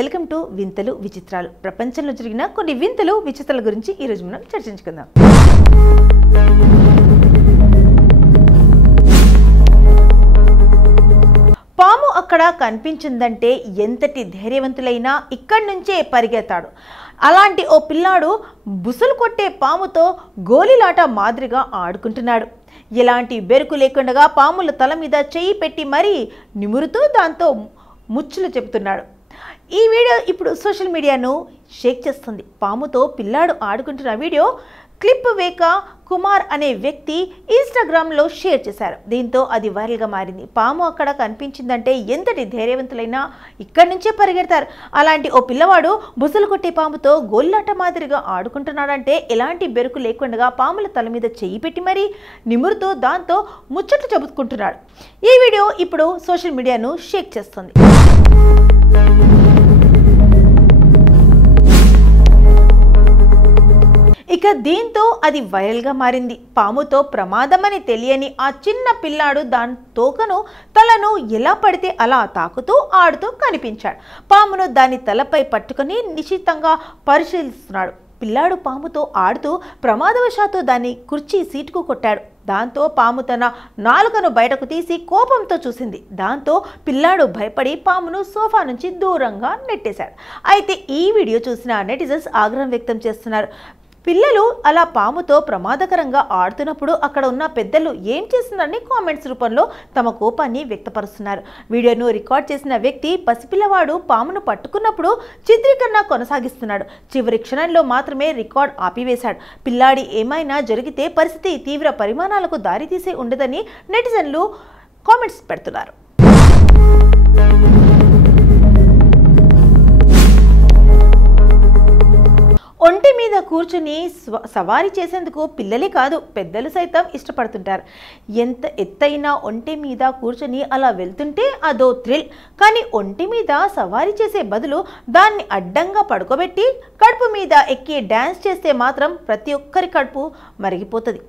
Welcome to వింతలు విచిత్రాలు. ప్రపంచంలో జరిగిన కొన్ని వింతలు విచిత్రాల గురించి ఈ రోజు మనం చర్చించుకుందాం. పాము అక్కడ కనిపించిందంటే ఎంతటి ధైర్యవంతులైనా ఇక్కడి నుంచే పరిగెత్తాడు. అలాంటి ఓ పిల్లాడు బుసలు కొట్టే పాముతో గోలిలాట మాదిరిగా ఆడుకుంటున్నాడు. ఎలాంటి బెరుకు లేకుండా పాముల తల మీద చెయ్యి పెట్టి మరీ నిమురుతూ దాంతో ముచ్చులు చెబుతున్నాడు. ఈ వీడియో ఇప్పుడు సోషల్ మీడియాను షేక్ చేస్తుంది. పాముతో పిల్లాడు ఆడుకుంటున్న వీడియో క్లిప్ వేక కుమార్ అనే వ్యక్తి ఇన్స్టాగ్రామ్లో షేర్ చేశారు. దీంతో అది వైరల్గా మారింది. పాము అక్కడ కనిపించిందంటే ఎంతటి ధైర్యవంతులైనా ఇక్కడి నుంచే పరిగెడతారు. అలాంటి ఓ పిల్లవాడు బుసలు కొట్టే పాముతో గోల్లాట మాదిరిగా ఆడుకుంటున్నాడంటే ఎలాంటి బెరుకు లేకుండా పాముల తల మీద చెయ్యి పెట్టి మరీ నిమురుతూ దాంతో ముచ్చట్లు చెబుతుకుంటున్నాడు. ఈ వీడియో ఇప్పుడు సోషల్ మీడియాను షేక్ చేస్తుంది. ఇక దీంతో అది వైరల్గా మారింది. పాముతో ప్రమాదమని తెలియని ఆ చిన్న పిల్లాడు దాని తోకను తలను ఎలా పడితే అలా తాకుతూ ఆడుతూ కనిపించాడు. పామును దాని తలపై పట్టుకుని నిశితంగా పరిశీలిస్తున్నాడు. పిల్లాడు పాముతో ఆడుతూ ప్రమాదవశాత్తు దాన్ని కుర్చీ సీటుకు కొట్టాడు. దాంతో పాము తన నాలుకను బయటకు తీసి కోపంతో చూసింది. దాంతో పిల్లాడు భయపడి పామును సోఫా నుంచి దూరంగా నెట్టేశాడు. అయితే ఈ వీడియో చూసిన నెటిజన్స్ ఆగ్రహం వ్యక్తం చేస్తున్నారు. పిల్లలు అలా పాముతో ప్రమాదకరంగా ఆడుతున్నప్పుడు అక్కడ ఉన్న పెద్దలు ఏం చేస్తున్నారని కామెంట్స్ రూపంలో తమ కోపాన్ని వ్యక్తపరుస్తున్నారు. వీడియోను రికార్డ్ చేసిన వ్యక్తి పసిపిల్లవాడు పామును పట్టుకున్నప్పుడు చిత్రీకరణ కొనసాగిస్తున్నాడు. చివరి క్షణంలో మాత్రమే రికార్డ్ ఆపివేశాడు. పిల్లాడి ఏమైనా జరిగితే పరిస్థితి తీవ్ర పరిమాణాలకు దారితీసే ఉండదని నెటిజన్లు కామెంట్స్ పెడుతున్నారు. ఒంటి మీద కూర్చుని సవారీ చేసేందుకు పిల్లలే కాదు పెద్దలు సైతం ఇష్టపడుతుంటారు. ఎంత ఎత్తైన ఒంటి మీద కూర్చుని అలా వెళ్తుంటే అదో థ్రిల్. కానీ ఒంటి మీద సవారీ చేసే బదులు దాన్ని అడ్డంగా పడుకోబెట్టి కడుపు మీద ఎక్కి డ్యాన్స్ చేస్తే మాత్రం ప్రతి ఒక్కరి కడుపు మరిగిపోతుంది.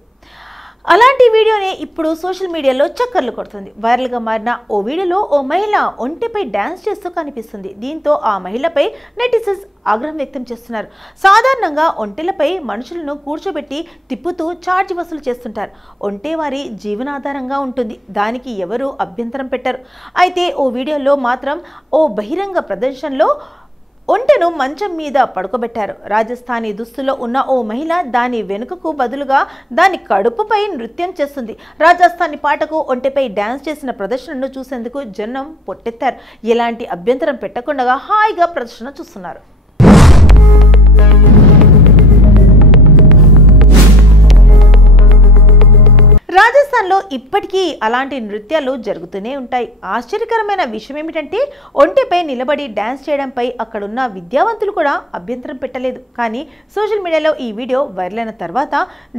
అలాంటి వీడియోనే ఇప్పుడు సోషల్ మీడియాలో చక్కర్లు కొడుతుంది. వైరల్గా మారిన ఓ వీడియోలో ఓ మహిళ ఒంటిపై డ్యాన్స్ చేస్తూ కనిపిస్తుంది. దీంతో ఆ మహిళపై నెటిజన్స్ ఆగ్రహం వ్యక్తం చేస్తున్నారు. సాధారణంగా ఒంటెలపై మనుషులను కూర్చోబెట్టి తిప్పుతూ ఛార్జ్ వసూలు చేస్తుంటారు. ఒంటె వారి జీవనాధారంగా ఉంటుంది. దానికి ఎవరూ అభ్యంతరం పెట్టరు. అయితే ఓ వీడియోలో మాత్రం ఓ బహిరంగ ప్రదర్శనలో ఒంటెను మంచం మీద పడుకోబెట్టారు. రాజస్థానీ దుస్తులో ఉన్న ఓ మహిళ దాని వెనుకకు బదులుగా దాని కడుపుపై నృత్యం చేస్తుంది. రాజస్థానీ పాటకు ఒంటెపై డ్యాన్స్ చేసిన ప్రదర్శనను చూసేందుకు జనం పొట్టెత్తారు. ఎలాంటి అభ్యంతరం పెట్టకుండా హాయిగా ప్రదర్శన చూస్తున్నారు. రాజస్థాన్లో ఇప్పటికీ అలాంటి నృత్యాలు జరుగుతూనే ఉంటాయి. ఆశ్చర్యకరమైన విషయం ఏమిటంటే ఒంటెపై నిలబడి డ్యాన్స్ చేయడంపై అక్కడున్న విద్యావంతులు కూడా అభ్యంతరం పెట్టలేదు. కానీ సోషల్ మీడియాలో ఈ వీడియో వైరల్ అయిన తర్వాత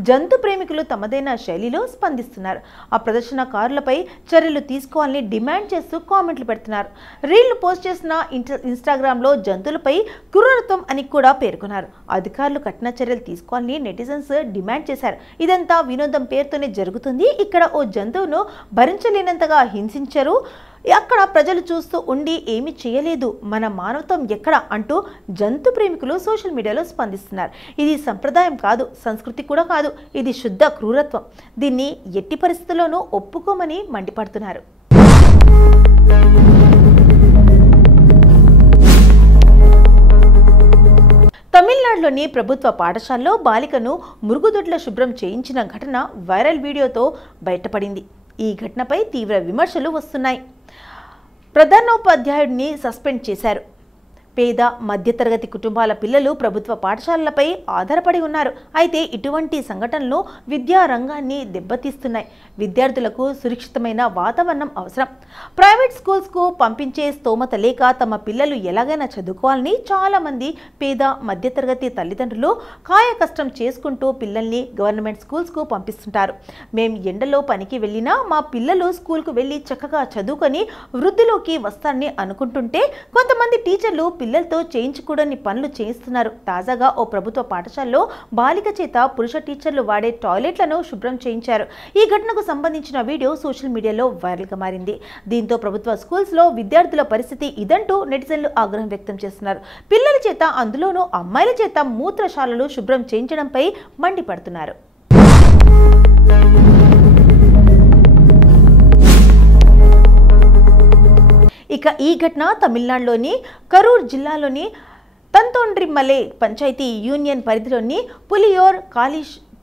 జంతు ప్రేమికులు తమదైన శైలిలో స్పందిస్తున్నారు. ఆ ప్రదర్శనకారులపై చర్యలు తీసుకోవాలని డిమాండ్ చేస్తూ కామెంట్లు పెడుతున్నారు. రీళ్లు పోస్ట్ చేసిన ఇన్స్టాగ్రామ్లో జంతువులపై క్రూరత్వం అని కూడా పేర్కొన్నారు. అధికారులు కఠిన చర్యలు తీసుకోవాలని నెటిజన్స్ డిమాండ్ చేశారు. ఇదంతా వినోదం పేరుతోనే జరుగుతుంది. ఇక్కడ ఓ జంతువును భరించలేనంతగా హింసించారు. అక్కడ ప్రజలు చూస్తూ ఉండి ఏమీ చేయలేదు. మన మానవత్వం ఎక్కడ అంటూ జంతు ప్రేమికులు సోషల్ మీడియాలో స్పందిస్తున్నారు. ఇది సంప్రదాయం కాదు, సంస్కృతి కూడా కాదు. ఇది శుద్ధ క్రూరత్వం. దీన్ని ఎట్టి పరిస్థితుల్లోనూ ఒప్పుకోమని మండిపడుతున్నారు. తమిళనాడులోని ప్రభుత్వ పాఠశాలలో బాలికను మురుగుదొడ్ల శుభ్రం చేయించిన ఘటన వైరల్ వీడియోతో బయటపడింది. ఈ ఘటనపై తీవ్ర విమర్శలు వస్తున్నాయి. ప్రధానోపాధ్యాయుడిని సస్పెండ్ చేశారు. పేద మధ్యతరగతి కుటుంబాల పిల్లలు ప్రభుత్వ పాఠశాలలపై ఆధారపడి ఉన్నారు. అయితే ఇటువంటి సంఘటనలు విద్యా రంగాన్ని దెబ్బతీస్తున్నాయి. విద్యార్థులకు సురక్షితమైన వాతావరణం అవసరం. ప్రైవేట్ స్కూల్స్కు పంపించే స్తోమత లేక తమ పిల్లలు ఎలాగైనా చదువుకోవాలని చాలామంది పేద మధ్యతరగతి తల్లిదండ్రులు కాయ కష్టం చేసుకుంటూ పిల్లల్ని గవర్నమెంట్ స్కూల్స్కు పంపిస్తుంటారు. మేం ఎండలో పనికి వెళ్ళినా మా పిల్లలు స్కూల్కు వెళ్ళి చక్కగా చదువుకొని వృద్ధిలోకి వస్తారని అనుకుంటుంటే కొంతమంది టీచర్లు పిల్లలతో చేయించకూడని పనులు చేయిస్తున్నారు. తాజాగా ఓ ప్రభుత్వ పాఠశాలలో బాలిక చేత పురుష టీచర్లు వాడే టాయిలెట్లను శుభ్రం చేయించారు. ఈ ఘటనకు సంబంధించిన వీడియో సోషల్ మీడియాలో వైరల్గా మారింది. దీంతో ప్రభుత్వ స్కూల్స్లో విద్యార్థుల పరిస్థితి ఇదంటూ నెటిజన్లు ఆగ్రహం వ్యక్తం చేస్తున్నారు. పిల్లల చేత, అందులోనూ అమ్మాయిల చేత మూత్రశాలలు శుభ్రం చేయించడంపై మండిపడుతున్నారు. ఇక ఈ ఘటన తమిళనాడులోని కరూర్ జిల్లాలోని తంతోండ్రిమలై పంచాయతీ యూనియన్ పరిధిలోని పులియోర్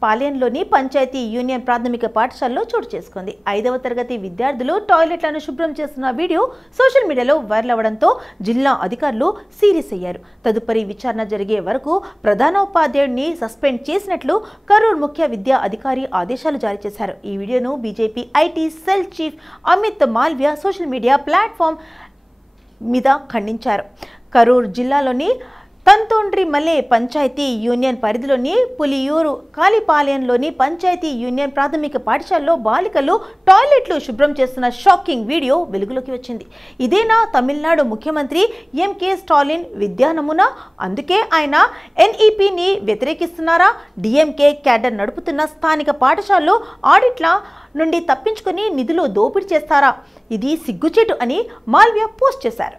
పాలెంలోని పంచాయతీ యూనియన్ ప్రాథమిక పాఠశాలలో చోటు చేసుకుంది. 5వ తరగతి విద్యార్థులు టాయిలెట్లను శుభ్రం చేస్తున్న వీడియో సోషల్ మీడియాలో వైరల్ అవడంతో జిల్లా అధికారులు సీరియస్ అయ్యారు. తదుపరి విచారణ జరిగే వరకు ప్రధానోపాధ్యాయుడిని సస్పెండ్ చేసినట్లు కరూర్ ముఖ్య విద్యా అధికారి ఆదేశాలు జారీ చేశారు. ఈ వీడియోను BJP IT cell chief Amit Malviya social media platform మీద ఖండించారు. కరూర్ జిల్లాలోని తంతోండ్రిమలై పంచాయతీ యూనియన్ పరిధిలోని పులియూరు కాలిపాలెంలోని పంచాయతీ యూనియన్ ప్రాథమిక పాఠశాలలో బాలికలు టాయిలెట్లు శుభ్రం చేస్తున్న షాకింగ్ వీడియో వెలుగులోకి వచ్చింది. ఇదేనా తమిళనాడు ముఖ్యమంత్రి ఎంకే స్టాలిన్ విద్యా నమూనా? అందుకే ఆయన ఎన్ఈపీని వ్యతిరేకిస్తున్నారా? డిఎంకే క్యాడర్ నడుపుతున్న స్థానిక పాఠశాలలో ఆడిట్ల నుండి తప్పించుకుని నిధులు దోపిడీ చేస్తారా? ఇది సిగ్గుచేటు అని మాల్వియా పోస్ట్ చేశారు.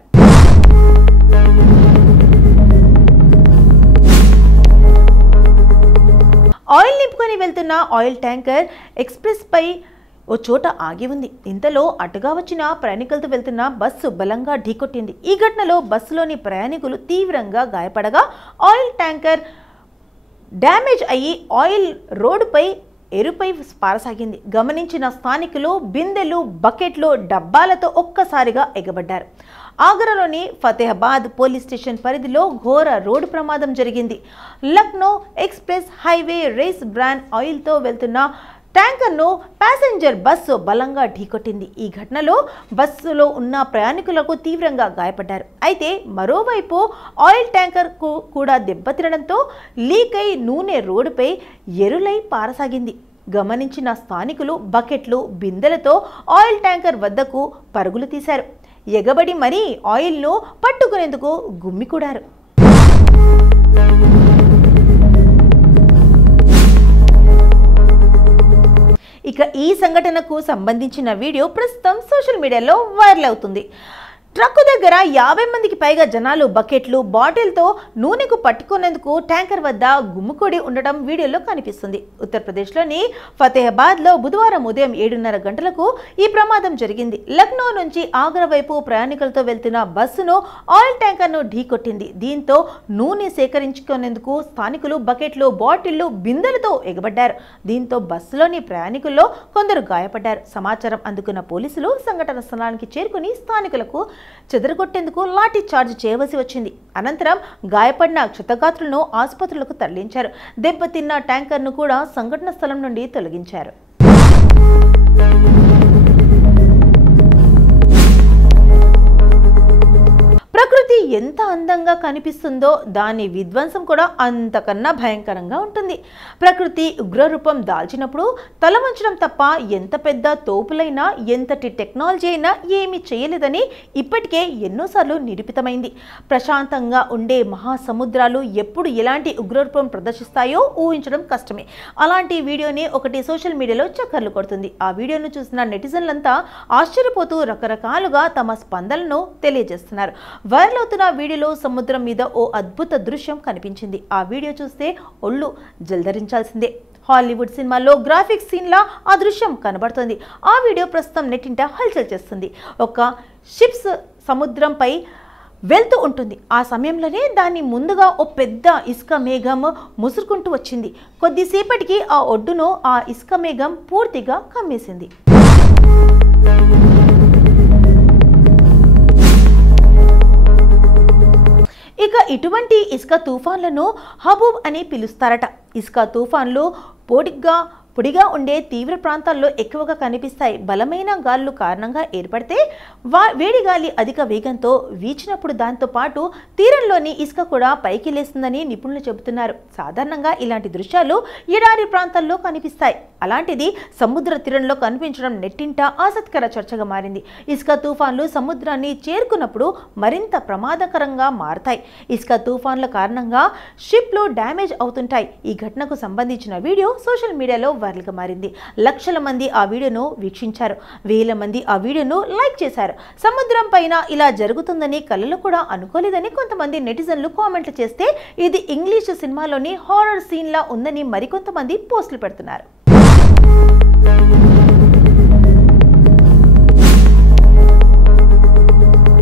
ఆయిల్ నింపుకొని వెళ్తున్న ఆయిల్ ట్యాంకర్ ఎక్స్ప్రెస్ పై ఓ చోట ఆగి ఉంది. ఇంతలో అటుగా వచ్చిన ప్రయాణికులతో వెళ్తున్న బస్సు బలంగా ఢీకొట్టింది. ఈ ఘటనలో బస్సులోని ప్రయాణికులు తీవ్రంగా గాయపడగా ఆయిల్ ట్యాంకర్ డ్యామేజ్ అయ్యి ఆయిల్ రోడ్డుపై ఎరుపై పారసాగింది. గమనించిన స్థానికులు బిందెలు, బకెట్లు, డబ్బాలతో ఒక్కసారిగా ఎగబడ్డారు. ఆగ్రాలోని ఫతేహాబాద్ పోలీస్ స్టేషన్ పరిధిలో ఘోర రోడ్డు ప్రమాదం జరిగింది. Lucknow express highway race brand ఆయిల్తో వెళ్తున్న ట్యాంకర్ను ప్యాసింజర్ బస్సు బలంగా ఢీకొట్టింది. ఈ ఘటనలో బస్సులో ఉన్న ప్రయాణికులకు తీవ్రంగా గాయపడ్డారు. అయితే మరోవైపు ఆయిల్ ట్యాంకర్ కూడా దెబ్బతినడంతో లీక్ అయి నూనె రోడ్డుపై ఎరులై పారసాగింది. గమనించిన స్థానికులు బకెట్లు, బిందెలతో ఆయిల్ ట్యాంకర్ వద్దకు పరుగులు తీశారు. ఎగబడి మరీ ఆయిల్ను పట్టుకునేందుకు గుమ్మికూడారు. ఇక ఈ సంఘటనకు సంబంధించిన వీడియో ప్రస్తుతం సోషల్ మీడియాలో వైరల్ అవుతుంది. ట్రక్కు దగ్గర 50 మందికి పైగా జనాలు బకెట్లు, బాటిల్తో నూనెకు పట్టుకునేందుకు ట్యాంకర్ వద్ద గుమ్ముకూడి ఉండటం వీడియోలో కనిపిస్తుంది. ఉత్తరప్రదేశ్లోని ఫతేహాబాద్లో బుధవారం ఉదయం 7:30 గంటలకు ఈ ప్రమాదం జరిగింది. లక్నో నుంచి ఆగ్రా వైపు ప్రయాణికులతో వెళ్తున్న బస్సును ఆయిల్ ట్యాంకర్ను ఢీకొట్టింది. దీంతో నూనె సేకరించుకునేందుకు స్థానికులు బకెట్లు, బాటిళ్లు, బిందెలతో ఎగబడ్డారు. దీంతో బస్సులోని ప్రయాణికుల్లో కొందరు గాయపడ్డారు. సమాచారం అందుకున్న పోలీసులు సంఘటన స్థలానికి చేరుకుని స్థానికులకు చెదరగొట్టేందుకు లాఠీ చార్జ్ చేయవలసి వచ్చింది. అనంతరం గాయపడిన క్షతగాత్రులను ఆసుపత్రులకు తరలించారు. దెబ్బతిన్న ట్యాంకర్ను కూడా సంఘటన స్థలం నుండి తొలగించారు. ప్రకృతి ఎంత అందంగా కనిపిస్తుందో దాని విధ్వంసం కూడా అంతకన్నా భయంకరంగా ఉంటుంది. ప్రకృతి ఉగ్రరూపం దాల్చినప్పుడు తలవంచడం తప్ప ఎంత పెద్ద తోపులైనా, ఎంతటి టెక్నాలజీ అయినా ఏమీ చేయలేదని ఇప్పటికే ఎన్నోసార్లు నిరూపితమైంది. ప్రశాంతంగా ఉండే మహాసముద్రాలు ఎప్పుడు ఎలాంటి ఉగ్రరూపం ప్రదర్శిస్తాయో ఊహించడం కష్టమే. అలాంటి వీడియోని ఒకటి సోషల్ మీడియాలో చక్కర్లు కొడుతుంది. ఆ వీడియోను చూసిన నెటిజన్లంతా ఆశ్చర్యపోతూ రకరకాలుగా తమ స్పందనను తెలియజేస్తున్నారు. వైరల్ అవుతున్న వీడియోలో సముద్రం మీద ఓ అద్భుత దృశ్యం కనిపించింది. ఆ వీడియో చూస్తే ఒళ్ళు జల్దరించాల్సిందే. హాలీవుడ్ సినిమాల్లో గ్రాఫిక్స్ సీన్లా ఆ దృశ్యం కనబడుతుంది. ఆ వీడియో ప్రస్తుతం నెట్టింట హల్చల్ చేస్తుంది. ఒక షిప్స్ సముద్రంపై వెళ్తూ ఉంటుంది. ఆ సమయంలోనే దాని ముందుగా ఓ పెద్ద ఇసుక మేఘం ముసురుకుంటూ వచ్చింది. కొద్దిసేపటికి ఆ ఒడ్డును ఆ ఇసుక మేఘం పూర్తిగా కమ్మేసింది. ఇక ఇటువంటి ఇసుక తుఫాన్లను హబూబ్ అని పిలుస్తారట. ఇసుక తుఫాన్లు పొడిగ్గా పొడిగా ఉండే తీవ్ర ప్రాంతాల్లో ఎక్కువగా కనిపిస్తాయి. బలమైన గాలులు కారణంగా ఏర్పడితే వేడి గాలి అధిక వేగంతో వీచినప్పుడు దాంతో పాటు తీరంలోని ఇసుక కూడా పైకి లేస్తుందని నిపుణులు చెబుతున్నారు. సాధారణంగా ఇలాంటి దృశ్యాలు ఎడారి ప్రాంతాల్లో కనిపిస్తాయి. అలాంటిది సముద్ర తీరంలో కనిపించడం నెట్టింట ఆసక్తికర చర్చగా మారింది. ఇసుక తుఫాన్లు సముద్రాన్ని చేరుకున్నప్పుడు మరింత ప్రమాదకరంగా మారతాయి. ఇసుక తుఫాన్ల కారణంగా షిప్లు డ్యామేజ్ అవుతుంటాయి. ఈ ఘటనకు సంబంధించిన వీడియో సోషల్ మీడియాలో వైరల్గా మారింది. లక్షల మంది ఆ వీడియోను వీక్షించారు. వేల మంది ఆ వీడియోను లైక్ చేశారు. సముద్రం పైన ఇలా జరుగుతుందని కళ్ళలో కూడా అనుకోలేదని కొంతమంది నెటిజన్లు కామెంట్లు చేస్తే ఇది ఇంగ్లీష్ సినిమాలోని హారర్ సీన్ లా ఉందని మరికొంతమంది పోస్టులు పెడుతున్నారు.